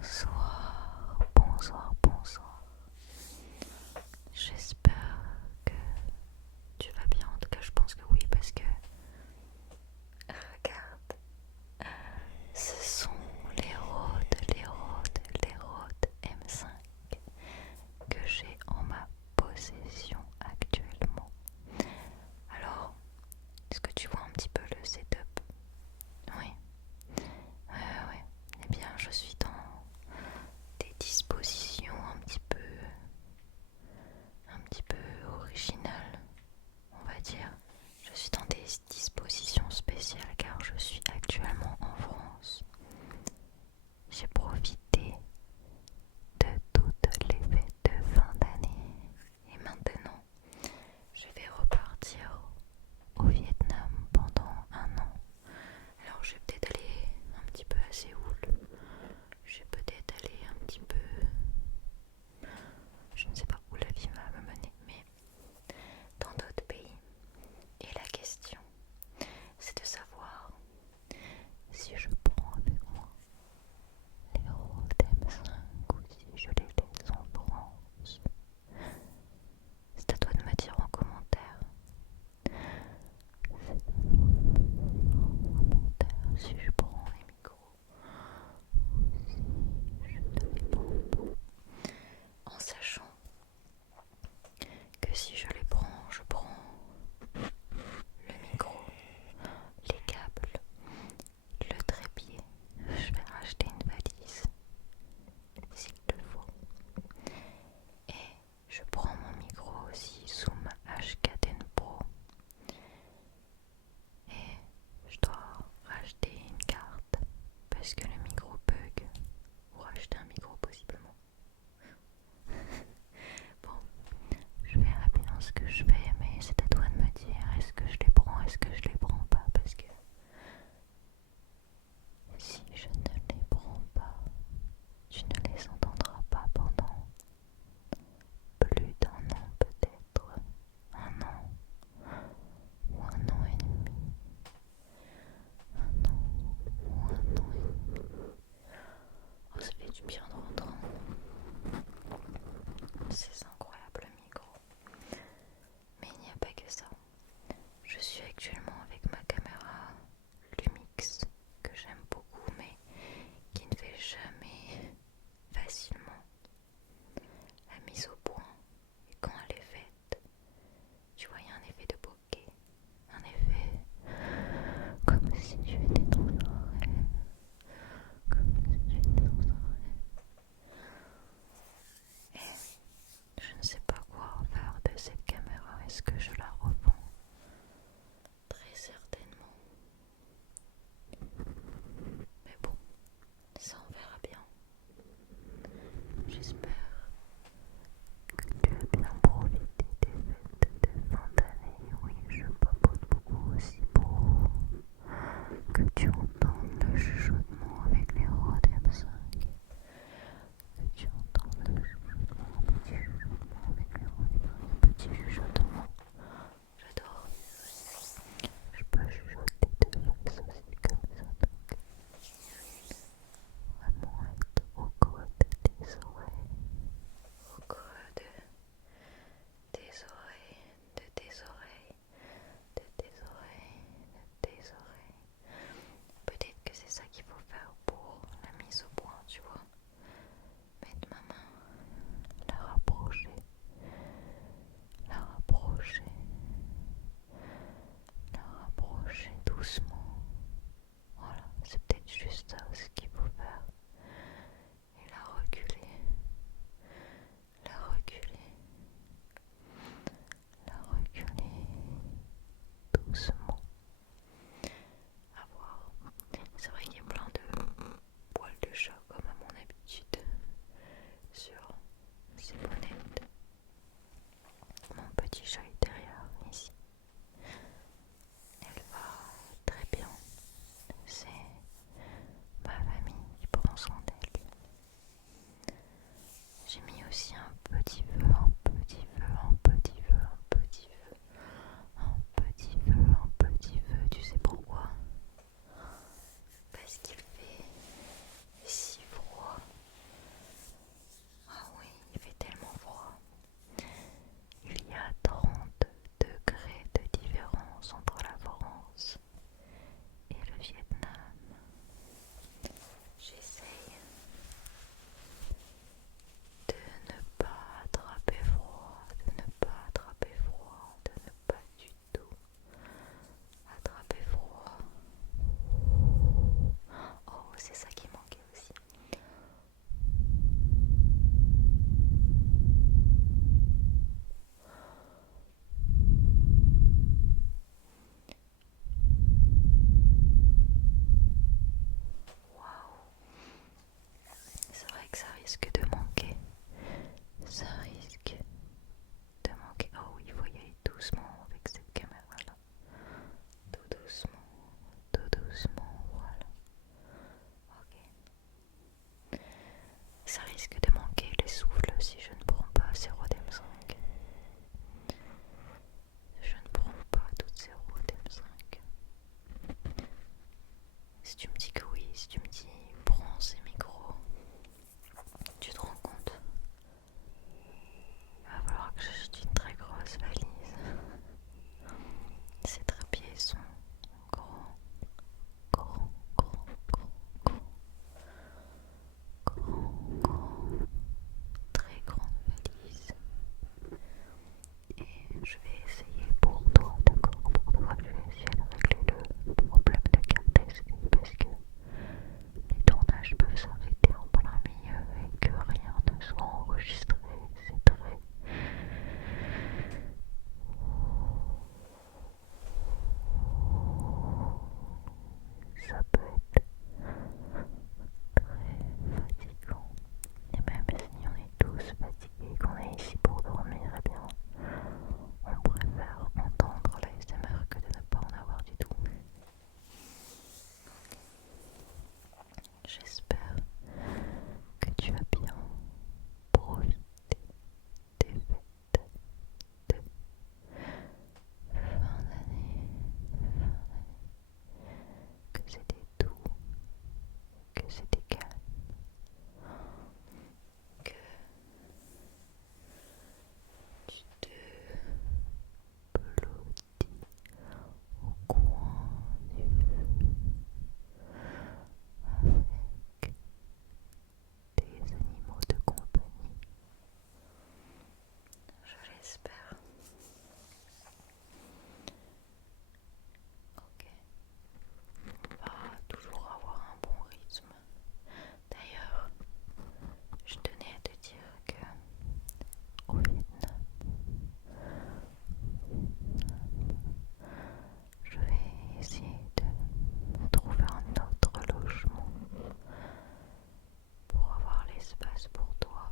Bonsoir, bonsoir, bonsoir. J'espère que tu vas bien. En tout cas, je pense que oui, parce que regarde, ce sont les Rode M5 que j'ai en ma possession actuellement. Alors, est-ce que tu vois un petit peu le setup? Oui. Ouais. Eh bien, je suis enregistrer, c'est très... Ça peut être très fatigant. Et même si on est tous fatigués, qu'on est ici pour dormir, eh bien, on préfère entendre l'ASMR que de ne pas en avoir du tout. J'espère que tu vas bien profiter des fêtes de fin d'année, que c'était doux, que c'était calme, que tu te blottis au coin du feu avec des animaux de compagnie. Je l'espère. Ok. On va toujours avoir un bon rythme. D'ailleurs, je tenais à te dire que au Vietnam, je vais essayer de trouver un autre logement pour avoir l'espace pour toi.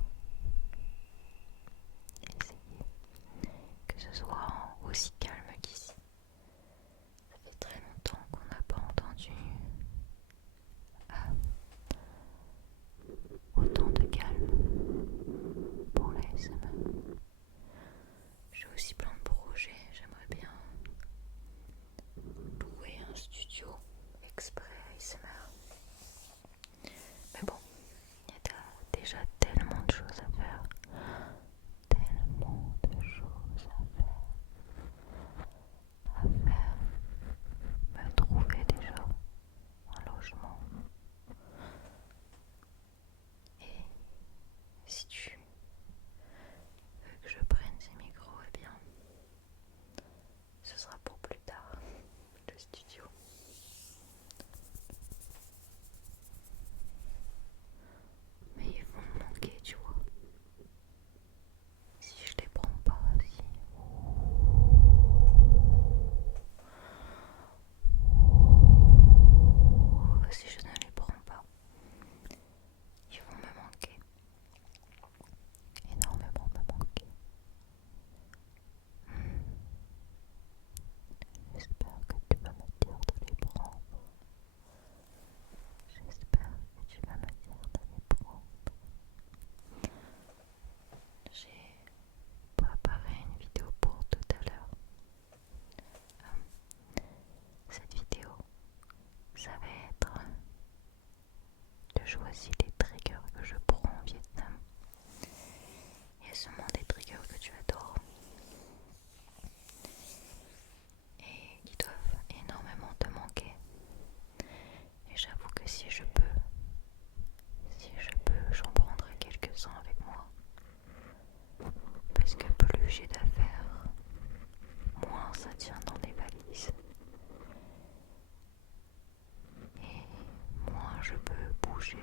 Essayer que ce soit aussi calme qu'ici. Ça fait très longtemps qu'on n'a pas entendu autant de calme pour l'ASMR. J'ai aussi plein de projets. J'aimerais bien louer un studio exprès ASMR. Mais bon, il y a déjà tellement de choses à faire. Tellement de choses à faire. Me trouver déjà un logement. Et si tu veux que je prenne ces micros, eh bien, ce sera pour plus tard, le studio. Mais ils vont me manquer, tu vois. Si je les prends pas, si je ne les prends pas, ils vont me manquer. Énormément me manquer. J'espère que tu vas me dire de les prendre. J'espère que tu vas me dire de les prendre. J'ai préparé une vidéo pour tout à l'heure. Cette vidéo, ça va être de choisir les triggers que je prends au Vietnam. Il y a seulement des triggers que tu adores et qui doivent énormément te manquer. Et j'avoue que si je peux, j'en prendrai quelques-uns avec moi. Parce que plus j'ai d'affaires, moins ça tient dans des valises. Et moins je peux bouger.